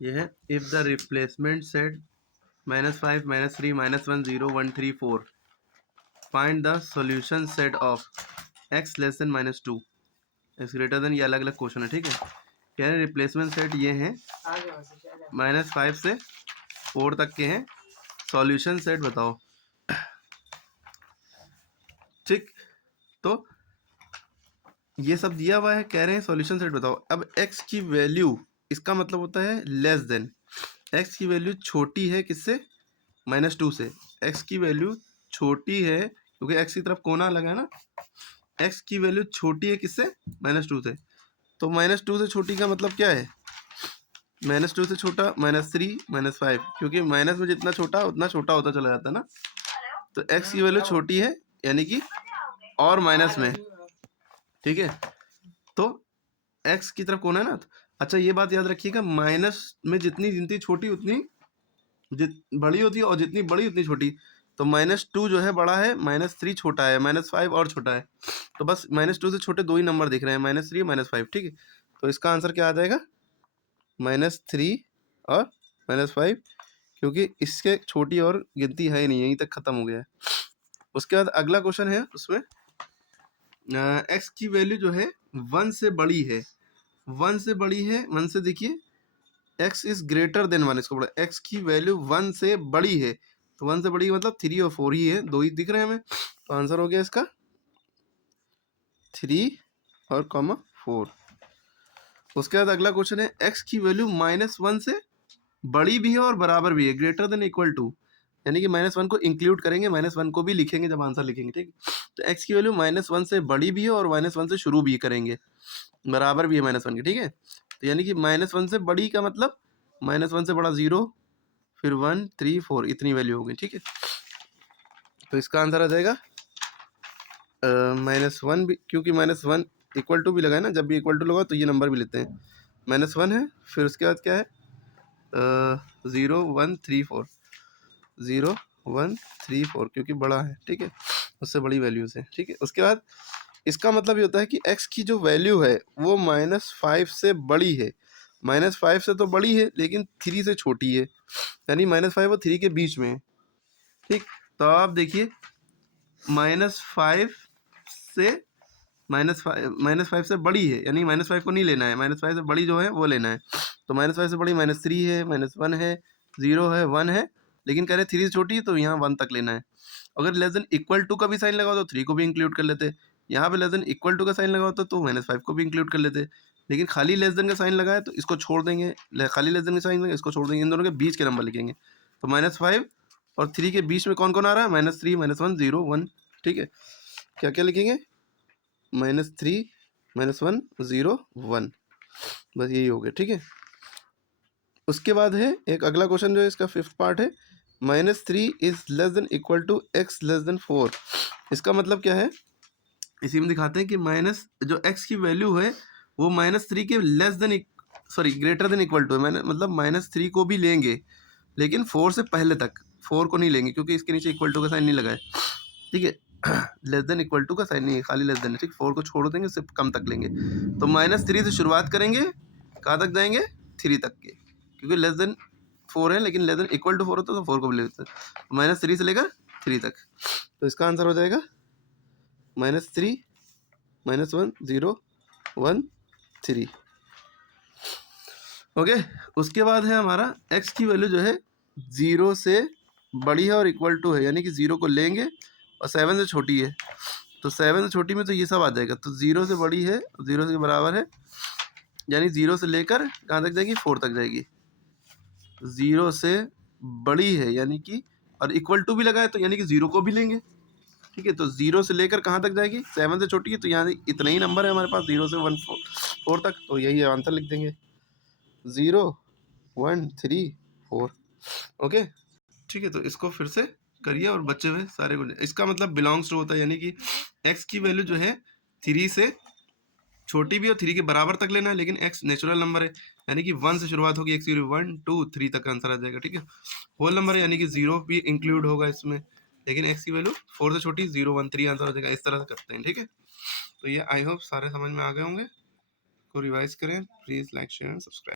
ये है if the replacement set -5 -3 -1 0 1 3 4 find the solution set of x less then -2 x greater than. ये अलग अलग क्वेश्चन है, ठीक है। कह रहे रिप्लेसमेंट सेट ये हैं -5 से 4 तक के हैं, सॉल्यूशन सेट बताओ, ठीक। तो ये सब दिया हुआ है, कह रहे हैं सॉल्यूशन सेट बताओ। अब x की वैल्यू, इसका मतलब होता है लेस देन, x की वैल्यू छोटी है किससे, -2 से। x की वैल्यू छोटी है क्योंकि x की तरफ कोना लगा है ना, x की वैल्यू छोटी है किससे, -2 से। तो -2 से छोटी का मतलब क्या है, -2 से छोटा -3 -5, क्योंकि माइनस में जितना छोटा उतना छोटा होता चला जाता है ना। तो x की वैल्यू छोटी है यानी कि और माइनस में, ठीक है। तो x की तरफ कौन है ना। अच्छा ये बात याद रखिएगा, माइनस में जितनी गिनती छोटी उतनी बड़ी होती है, और जितनी बड़ी उतनी छोटी। तो -2 जो है बड़ा है, -3 छोटा है, -5 और छोटा है। तो बस -2 से छोटे दो ही नंबर दिख रहे हैं, -3 -5, ठीक है। तो इसका आंसर क्या आ जाएगा, -3 और -5, क्योंकि इसके छोटी और गिनती है ही नहीं, यहीं तक खत्म हो गया है। उसके बाद अगला क्वेश्चन है, उसमें x की वैल्यू जो है 1 से बड़ी है, 1 से बड़ी है, 1 से देखिए x इज ग्रेटर देन 1, इसको बड़ा, x की वैल्यू 1 से बड़ी है, तो 1 से बड़ी मतलब 3 और 4 ही है, दो ही दिख रहे हैं हमें। तो आंसर हो गया इसका 3 और -4। उसके बाद अगला क्वेश्चन है, x की वैल्यू -1 से बड़ी भी है और बराबर भी है, ग्रेटर देन इक्वल टू, यानी कि -1 को इंक्लूड करेंगे, -1 को भी लिखेंगे जब आंसर लिखेंगे, ठीक। तो x की वैल्यू -1 से बड़ी भी है और -1 से शुरू भी करेंगे, बराबर भी है -1 के, ठीक है। तो यानी कि -1 से बड़ी का मतलब -1 से बड़ा 0, फिर 1 3 4, इतनी वैल्यू होगी, ठीक है। तो इसका आंसर आ जाएगा -1 भी, क्योंकि -1 इक्वल टू भी लगा है ना, जब भी इक्वल टू लगा तो ये नंबर भी लेते हैं। -1 है, फिर उसके बाद क्या है, 0 1 3 4, 0 1 3 4, क्योंकि बड़ा है, ठीक है, उससे बड़ी वैल्यू से, ठीक है। उसके बाद इसका मतलब ये होता है कि x की जो वैल्यू है वो -5 से बड़ी है, -5 से तो बड़ी है लेकिन 3 से छोटी है, यानी -5 और 3 के बीच में है, ठीक। तो आप देखिए -5 से -5 से बड़ी है, यानी -5 को नहीं लेना है, -5 से बड़ी जो है वो लेना है। तो -5 से बड़ी -3 है, -1 है, 0 है, 1 है, लेकिन कह रहे 3 से छोटी है तो यहाँ 1 तक लेना है। अगर लेस देन इक्वल टू का भी साइन लगाओ तो 3 को भी इंक्लूड कर लेते। यहाँ पे लेस देन इक्वल टू का साइन लगाओ तो -5 को भी इंक्लूड कर लेते, लेकिन खाली लेस देन का साइन लगाए तो इसको छोड़ देंगे, खाली लेस देन का साइन इसको छोड़ देंगे, इन दोनों के बीच के नंबर लिखेंगे। तो -5 और 3 के बीच में कौन कौन आ रहा है, -3 -1 0 1, ठीक है। क्या क्या लिखेंगे, -3 -1 0 1, बस यही हो गया, ठीक है। उसके बाद है एक अगला क्वेश्चन जो है, इसका 5th पार्ट है, -3 is less than equal to x less than 4। इसका मतलब क्या है, इसी में दिखाते हैं कि माइनस जो x की वैल्यू है वो -3 के less than sorry greater than equal to है, मैंने मतलब -3 को भी लेंगे लेकिन 4 से पहले तक, 4 को नहीं लेंगे क्योंकि इसके नीचे इक्वल टू का साइन नहीं लगा है, ठीक है। लेस देन इक्वल टू का साइन नहीं है, खाली लेस देन है, ठीक। 4 को छोड़ देंगे, उससे कम तक लेंगे। तो -3 से शुरुआत करेंगे, कहाँ तक जाएंगे, 3 तक के, क्योंकि लेस देन 4 है लेकिन लेस देन इक्वल टू 4 होता है तो 4 को भी ले लेते हैं। -3 से लेकर 3 तक, तो इसका आंसर हो जाएगा -3 -1 0 1 3, ओके। उसके बाद है हमारा x की वैल्यू जो है 0 से बड़ी है और इक्वल टू है, यानी कि 0 को लेंगे और 7 से छोटी है, तो 7 से छोटी में तो ये सब आ जाएगा। तो 0 से बड़ी है, 0 से बराबर है, यानी 0 से लेकर कहाँ तक जाएगी, 4 तक जाएगी। 0 से बड़ी है यानी कि, और इक्वल टू भी लगा है तो यानी कि 0 को भी लेंगे, ठीक है। तो 0 से लेकर कहाँ तक जाएगी, 7 से छोटी है, तो यहाँ इतना ही नंबर है हमारे पास, 0 से 1 4 तक, तो यही आंसर लिख देंगे 0 1 3 4, ओके, ठीक है। तो इसको फिर से करिए और बचे हुए सारे को, इसका मतलब बिलोंग्स टू होता है, यानी कि x की वैल्यू जो है 3 से छोटी भी और 3 के बराबर तक लेना है, लेकिन x नेचुरल नंबर है, यानी कि 1 से शुरुआत होगी, x की वैल्यू 1 2 3 तक आंसर आ जाएगा, ठीक है। होल नंबर है यानी कि 0 भी इंक्लूड होगा इसमें, लेकिन x की वैल्यू 4 से छोटी 0 1 3 आंसर हो जाएगा। इस तरह से करते हैं, ठीक है। तो ये आई होप सारे समझ में आ गए होंगे, को रिवाइज करें, please like share and subscribe.